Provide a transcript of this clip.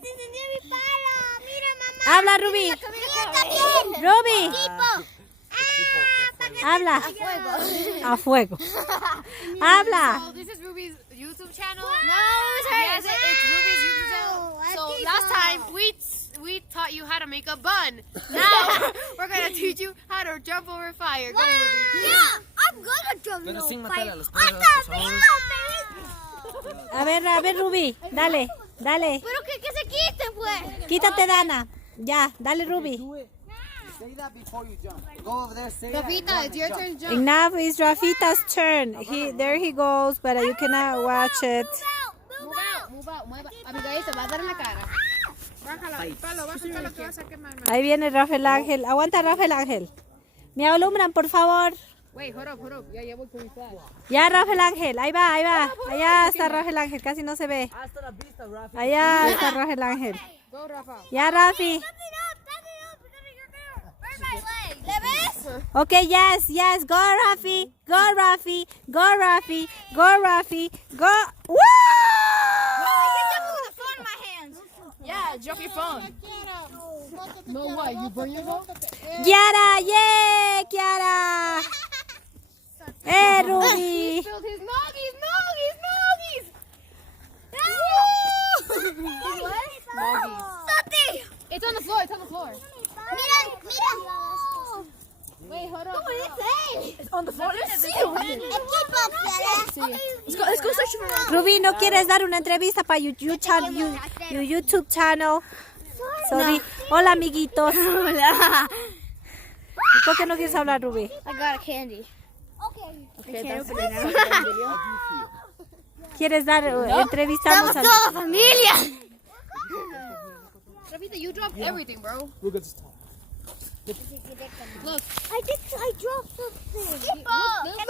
se encendió mi palo. Mira, mamá. Habla, Ruby. Mira también. Ruby. Habla. A fuego. Habla. So this is Ruby's YouTube channel. No, it's hers. Yes, it's Ruby's YouTube channel. So last time we taught you how to make a bun. Now we're gonna teach you how to jump over fire. Go, Ruby. Yeah, I'm gonna jump Pero over sin fire. matar a los ¡Ay, perros, por favor. A ver, Ruby. Dale, dale. Pero que se quite, pues. Quítate, Dana. Ya, dale, Ruby. Do it. Say that before you jump. Go over there, say that. Rafita, it's your turn to jump. Enough is Rafita's turn. There he goes, but you cannot watch it. Move out, move out, move out. Amiga, ahí te va a dar en la cara. Bájalo, palo, baja el palo que vas a quemar. Ahí viene Rafael Ángel. Aguanta, Rafael Ángel. Me alumbran, por favor. Wait, hold up. Ya voy con mi flash. Ya, Rafael Ángel. Ahí va, ahí va. Allá está Rafael Ángel. Casi no se ve. Hasta la vista, Rafi. Allá está Rafael Ángel. Go, Rafa. Ya, Rafi. ¿Le ves? Okay, yes. Go, Rafi. Go, Rafi. Go, Rafi. Go, Rafi. Go. Woo! Yeah, drop your phone. No, what? You burn your phone? Kiara, yeah, Kiara. Ruby. Filled his noggies. ¡Soti! It's on the floor. Mira. Wait, hold up. It's On the floor. Let's go search for Ruby, ¿no quieres dar una entrevista para YouTube channel? Sorry. Hola, amiguitos. Hola. ¿Por qué no quieres hablar, Ruby? I got a candy. Okay. ¿Quieres dar entrevistarnos a... toda familia. Rafita, you dropped everything, bro. Look at this top. Look. I dropped something. Look at